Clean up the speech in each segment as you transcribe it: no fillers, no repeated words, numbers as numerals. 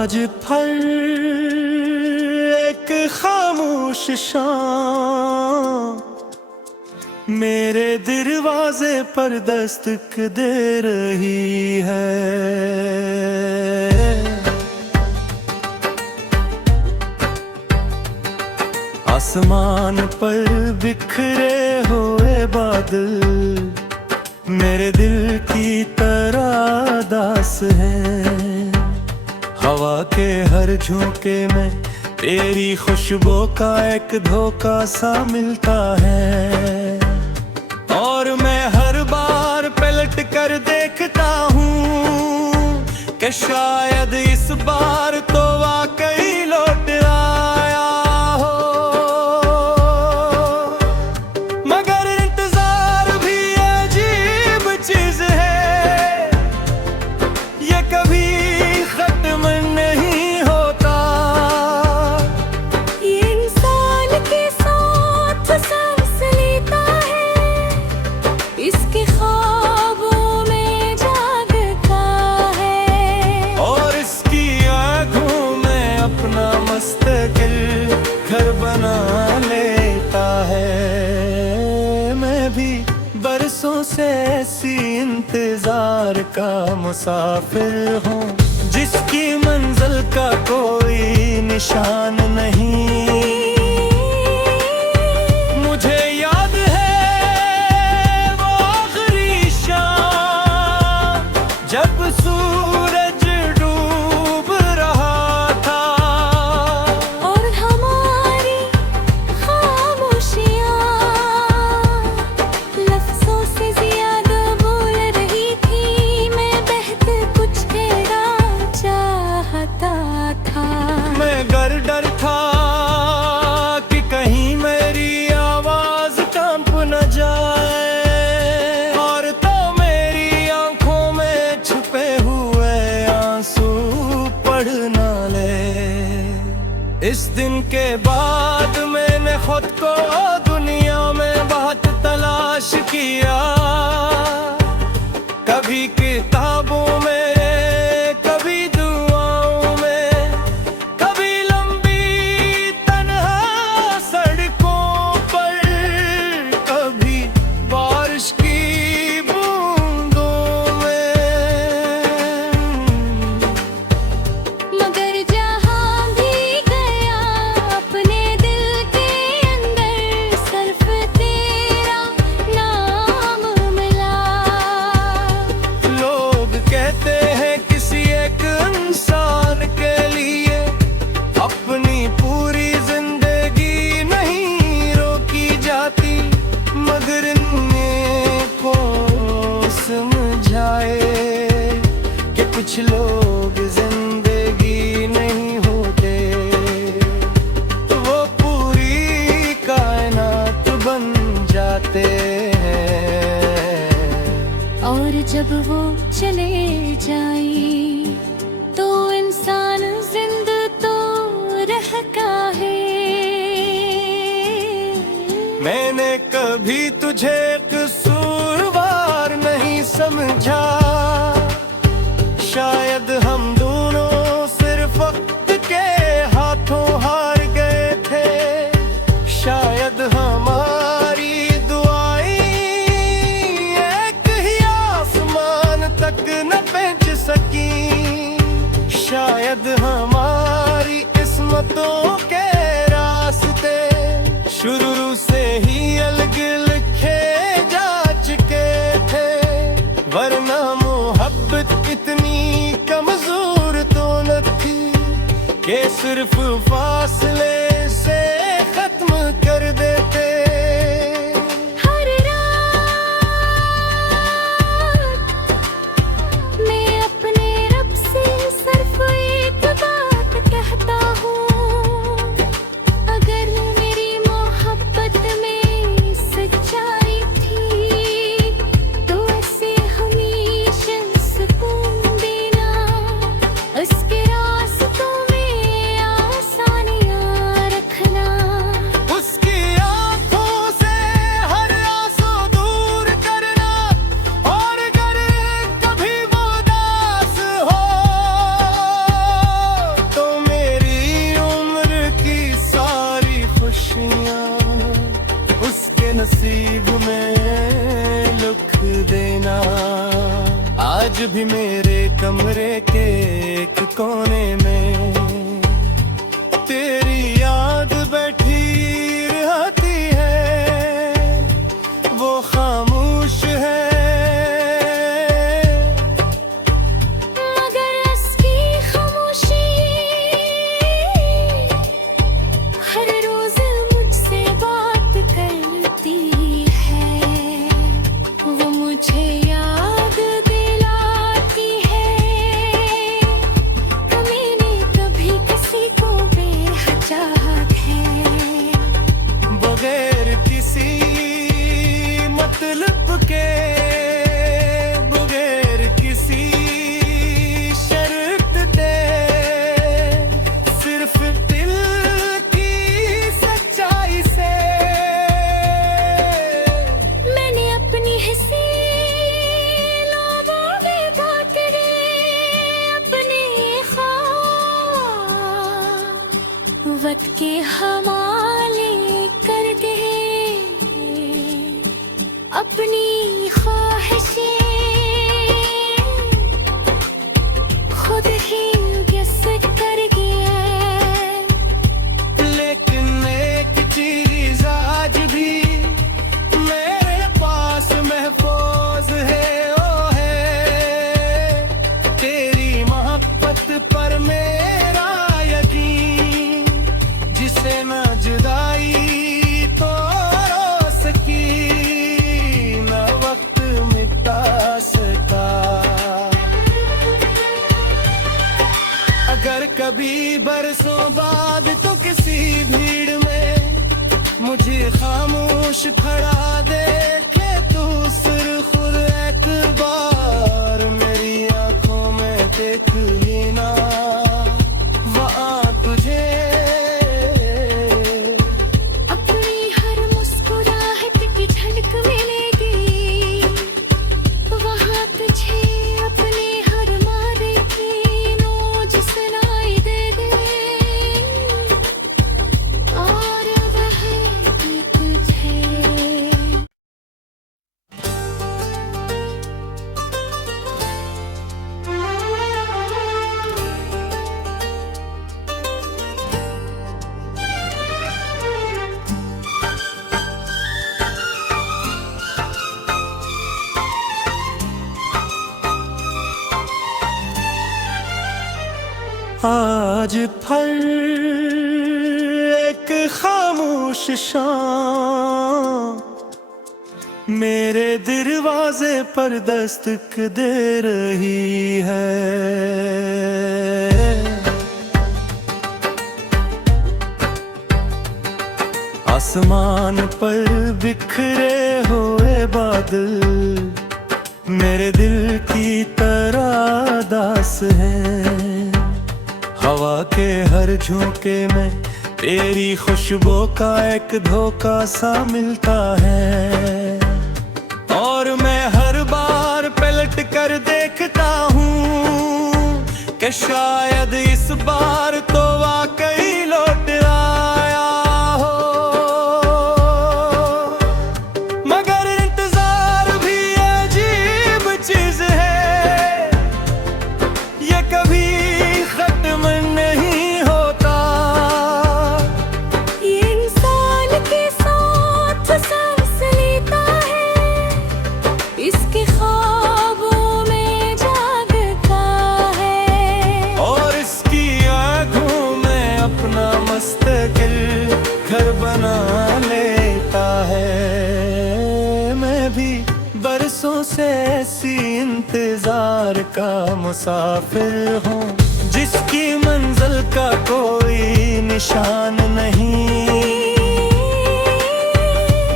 आज फल एक खामोश शाम मेरे दरवाजे पर दस्तक दे रही है। आसमान पर बिखरे हुए बादल मेरे दिल की तरह दास हैं। हवा के हर झोंके में तेरी खुशबू का एक धोखा सा मिलता है, और मैं हर बार पलट कर देखता हूँ कि शायद इस बार तो वाकई लौट आया हो। मगर इंतजार भी अजीब चीज है, ये कभी खत्म नहीं होता। ये इंसान के साथ सांस लेता है, इसके ख्वाबों में जागता है, और इसकी आँखों में अपना मुस्तकिल घर बना लेता है। मैं भी बरसों से ऐसी इंतजार का मुसाफिर हूँ, जिसकी मंजिल का कोई निशान नहीं। मुझे याद है वो आखिरी शाम जब सूरज डूब रहा था, और हमारी खामोशियाँ लफ्ज़ों से ज्यादा बोल रही थी। मैं बहते कुछ कहना चाहता था। मैं डर था कि कहीं मेरी आवाज कांप न जाए, और तो मेरी आंखों में छुपे हुए आंसू पढ़ ना ले। इस दिन के बाद मैंने खुद को दुनिया में बहुत तलाश किया, कभी किताबों में, कभी दुआओं में, कभी लंबी तन्हा सड़कों पर, कभी बारिश की बूंदों में। मगर जहाँ भी गया अपने दिल के अंदर सिर्फ तेरा नाम मिला। लोग कहते हैं किसी एक इंसान के लिए अपनी पूरी जिंदगी नहीं रोकी जाती, मगर इन्हें को समझाए कि कुछ लोग जिंदगी नहीं होते, तो वो पूरी कायनात बन जाते हैं। और जब वो चले जाए तो इंसान जिंदा तो रहता है। मैंने कभी तुझे कसूरवार नहीं समझा, शायद हम दोनों सिर्फ वक्त के हाथों हार गए थे। शायद हमारी दुआएं एक ही आसमान तक न पहुंच सकी, शायद हमारी किस्मतों के रास्ते शुरू से ही अलग लिखे जा चुके थे। वरना मोहब्बत इतनी कमजोर तो न थी कि सिर्फ फासले से खत्म कर देते। हर रात मैं अपने रब से सिर्फ एक बात कहता हूँ, अगर मेरी मोहब्बत में सच्चाई थी तो ऐसे हमेशा सुकून देना। उसके रास्तों में आसानियाँ नसीब में लिख देना। आज भी मेरे कमरे के एक कोने में तेरी याद बैठी रहती है, वो खामोश है मगर उसकी खामोशी हर रोज मुझसे बात करती है। वो मुझे याद दिलाती है कि मैंने कभी किसी को बेहद चाहा है। बगैर किसी मतलब के, बगैर किसी शर्त के, सिर्फ दिल की सच्चाई से मैंने अपनी हंसी लोगों में बांटे, अपने ख्वाब वक्त के हवाले कर दे, अपनी ख्वाहिशें खुद ही व्यस्त कर गया। लेकिन एक चीज आज भी मेरे पास महफूज है, ओ है तेरी मोहब्बत पर मेरा यकीन, जिसे न जुदाई तो रो सकी न वक्त मिटा सका। अगर कभी बरसों बाद तो किसी भीड़ में मुझे खामोश खड़ा देखे तो सिर्फ खुद एक बार मेरी आंखों में देख लेना, वहाँ तुझे अपनी हर मुस्कुराहट की झलक मिलेगी, वहाँ तुझे अपने हर मारे की नोच सुनाई देगी, और वह भी तुझे आज फिर एक खामोश शाम मेरे दरवाजे पर दस्तक दे रही है। आसमान पर बिखरे हुए बादल मेरे दिल की तरह दास हैं। हवा के हर झोंके में तेरी खुशबू का एक धोखा सा मिलता है, और मैं हर बार पलट कर देखता हूँ कि शायद इस बार तो वाकई लौट आया हो। मगर इंतजार भी अजीब चीज है, ये कभी खत्म नहीं होता। ये इंसान के साथ सांस लेता है, इसके ख्वाबों में जागता है, और इसकी आँखों में अपना मुस्तकिल घर बना लेता है। मैं भी बरसों से ऐसी इंतजार का मुसाफिर हूँ, जिसकी मंजिल का कोई निशान नहीं।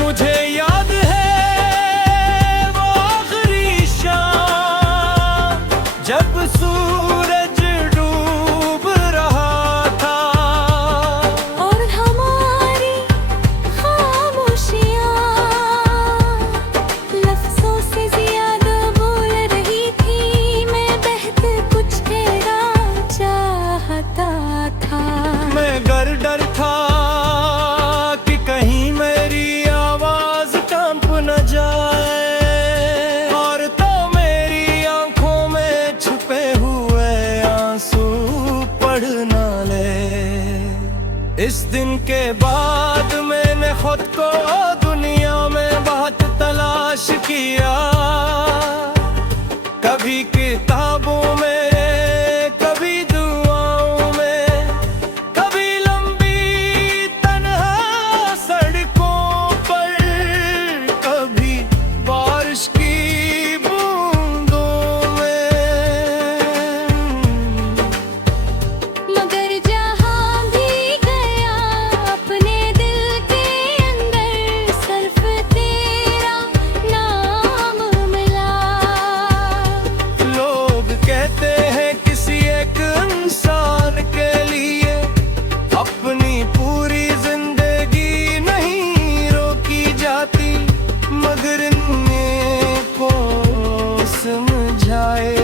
मुझे याद है वो आखिरी शाम जब सूरज डूब रहा था, और हमारी खामोशियाँ लफ्ज़ों से ज़्यादा बोल रही थी। मैं बहत कुछ कहना चाहता था, मैं डर था के बाद मैंने खुद को दुनिया में बहुत तलाश किया, कभी किताबों में, कभी दुआओं में, कभी लंबी तन्हा सड़कों पर, कभी बारिश की बूंदों में। मगर जहाँ भी गया अपने दिल के अंदर सिर्फ तेरा नाम मिला। लोग कहते हैं किसी एक इंसान के लिए अपनी पूरी जिंदगी नहीं रोकी जाती, मगर इन्हें कौन समझाए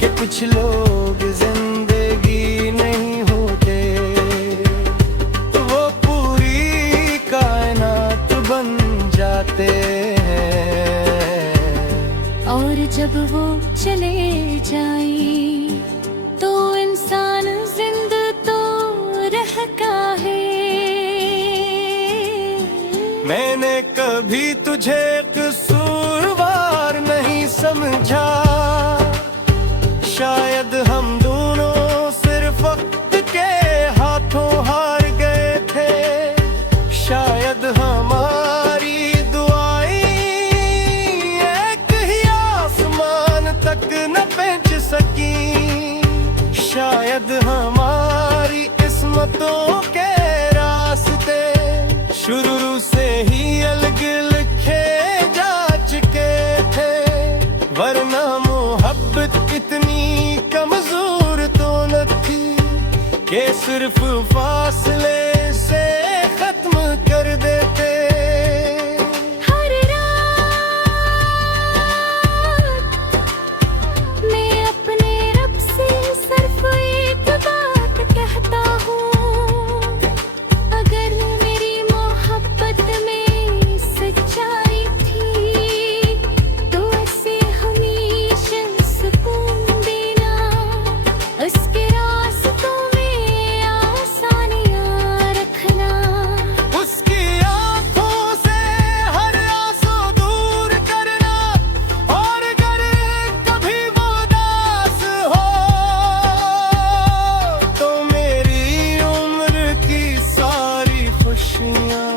कि कुछ लोग जिंदगी नहीं होते, वो पूरी कायनात बन जाते हैं। और जब वो चले जाए तो इंसान जिंदा तो रहता है। मैंने कभी तुझे कसूरवार नहीं समझा, शायद हम दोनों सिर्फ वक्त के हाथों हार गए थे, शायद हमारी दुआएं एक ही आसमान तक न पहुंच सकी, शायद हमारी किस्मतों के रास्ते शुरू से ही अलग लिखे जा चुके थे, वरना मोहब्बत इतनी कमजोर तो न थी कि सिर्फ फासले से खत्म कर देते। हर रात मैं अपने रब से सिर्फ एक बात कहता हूँ, अगर मेरी मोहब्बत में सच्चाई थी तो इसे हमेशा सुकून देना, उसके रास्तों में आसानियाँ रखना। उसकी आंखों से हर आंसू दूर करना, और अगर कभी वो उदास हो तो मेरी उम्र की सारी खुशियाँ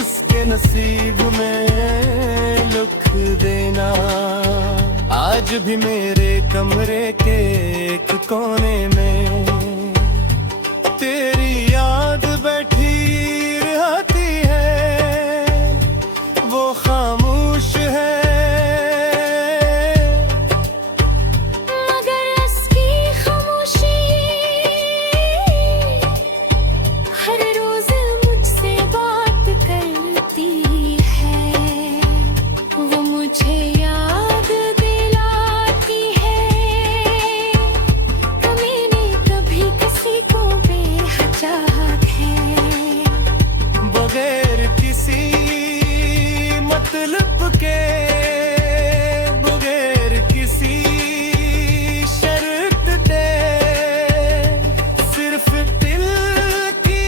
उसके नसीब में लिख देना। आज भी मेरे कमरे के एक कोने में तेरी याद बैठी रहती है, वो खामोश है मगर उसकी खामोशी हर रोज मुझसे बात करती है, वो मुझे याद दिलाती है कि मैंने कभी किसी को बेहचात है। बगैर किसी मतलब के, बगैर किसी शर्त के, सिर्फ दिल की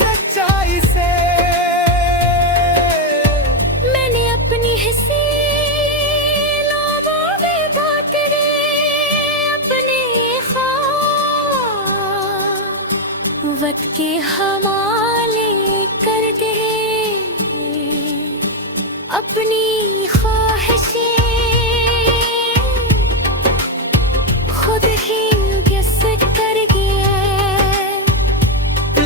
सच्चाई से मैंने अपनी हंसी लोगों में बांटे अपने ख्वाब, वक्त के हवाले कर दे अपनी ख्वाहिशें, खुद ही गैस कर गया।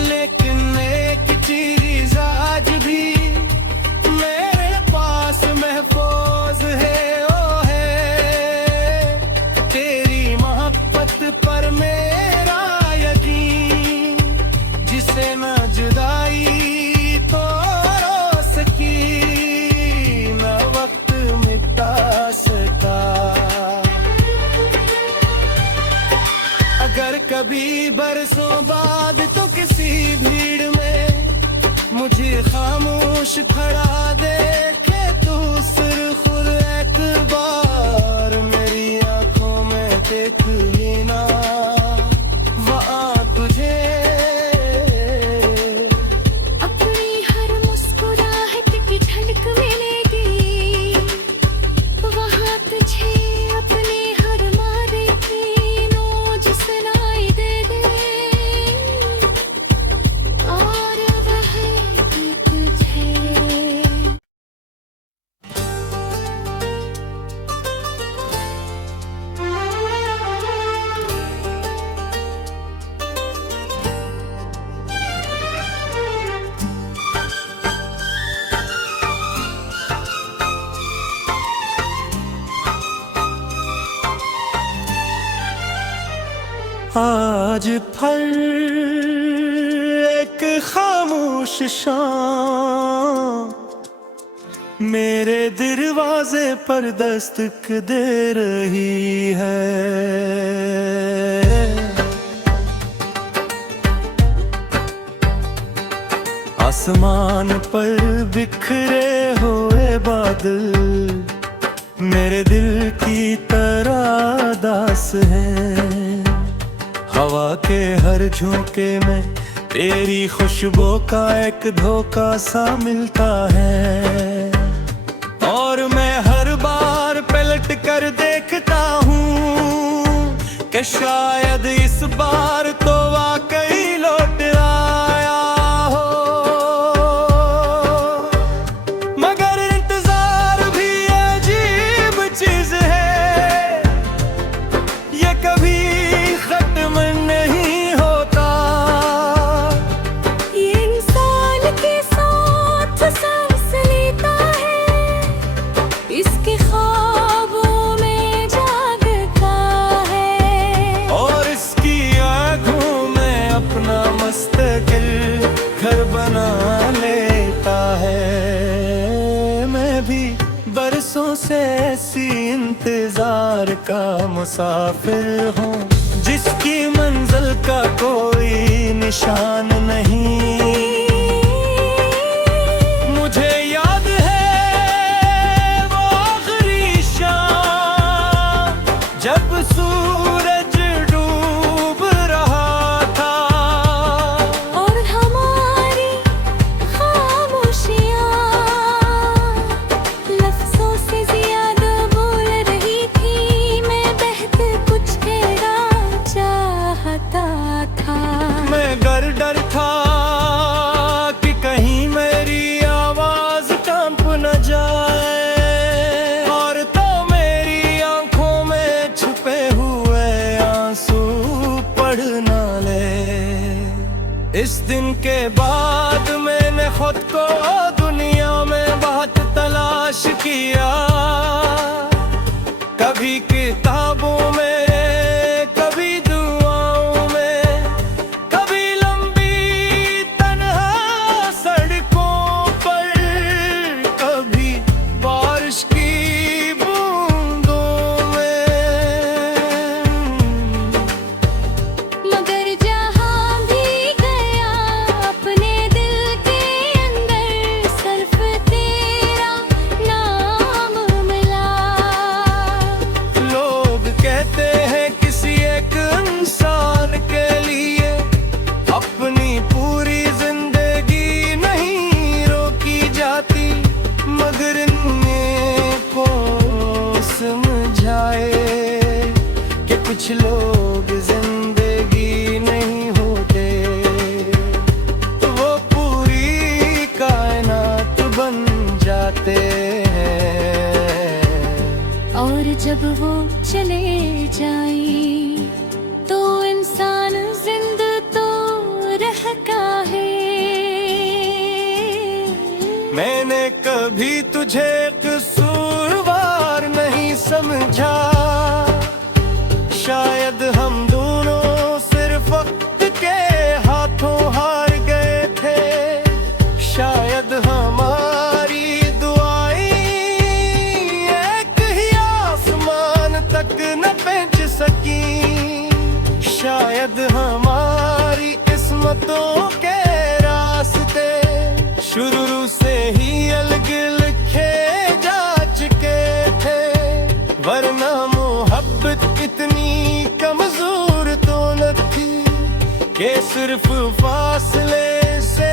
लेकिन एक चीज आज भी मेरे पास महफूज है, ओ है तेरी मोहब्बत पर मेरा यकीन, जिसे न जुदाई तो रो सकी न वक्त मिटा सका। अगर कभी बरसों बाद तो किसी भीड़ में मुझे खामोश खड़ा देखे तो सिर खुद एक बार मेरी आंखों में देख लेना, वहाँ तुझे आज फल एक खामोश शाम मेरे दरवाजे पर दस्तक दे रही है। आसमान पर बिखरे हुए बादल मेरे दिल की तरह दास है। हवा के हर झोंके में तेरी खुशबू का एक धोखा सा मिलता है। और मैं हर बार पलट कर देखता हूँ कि शायद इस बार तो वाकई लौट आया हो। मगर इंतजार भी अजीब चीज है, ये कभी खत्म नहीं होता। ये इंसान के साथ सांस लेता है, इसके ख्वाबों में जागता है, और इसकी आँखों में अपना मुस्तकिल घर बना लेता है। मैं भी बरसों से ऐसी इंतजार का मुसाफिर हूँ, जिसकी मंजिल का कोई निशान नहीं। मुझे याद है वो आखिरी शाम जब सूरज डूब रहा था, और हमारी खामोशियाँ लफ्ज़ों से ज़्यादा बोल रही थी। मैं बहते कुछ कहना चाहता था। मैं डर था कि कहीं मेरी आवाज कांप न जाए, और तो मेरी आंखों में छुपे हुए आंसू पढ़ ना ले। इस दिन के बाद मैंने खुद को दुनिया में बहुत तलाश किया, कभी किताबों में, कभी दुआओं में, कभी लंबी तन्हा सड़कों पर, कभी बारिश की बूंदों में। मगर जहाँ भी गया अपने दिल के अंदर सिर्फ तेरा नाम मिला। लोग कहते हैं किसी एक इंसान के लिए अपनी पूरी जिंदगी नहीं रोकी जाती, मगर इन्हें कौन समझाए कि कुछ लोग जिंदगी नहीं होते, तो वो पूरी कायनात बन जाते हैं। और जब वो चले जाए तो इंसान जिंदा तो रहता है। मैंने कभी तुझे कसूरवार नहीं समझा, शायद हम दोनों सिर्फ वक्त के हाथों हार गए थे। शायद हमारी दुआएं एक ही आसमान तक न पहुंच सकी, शायद हमारी किस्मतों के रास्ते शुरू से ही अलग लिखे जा चुके थे। वरना मोहब्बत इतनी कमजोर तो न थी कि सिर्फ फासले से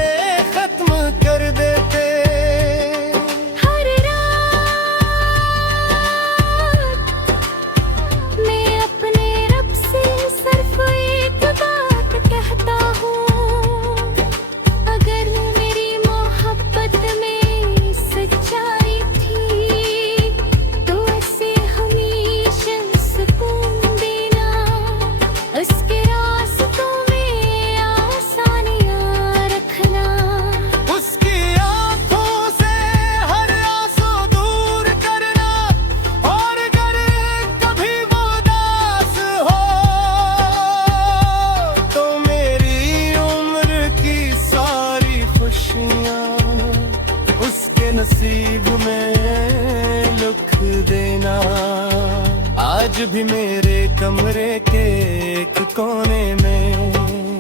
खत्म कर देते। हर रात मैं अपने रब से सिर्फ एक बात कहता हूँ, अगर मेरी मोहब्बत में सच्चाई थी तो इसे हमेशा सुकून देना, उसके रास्तों में आसानियाँ करीब में लुक देना। आज भी मेरे कमरे के एक कोने में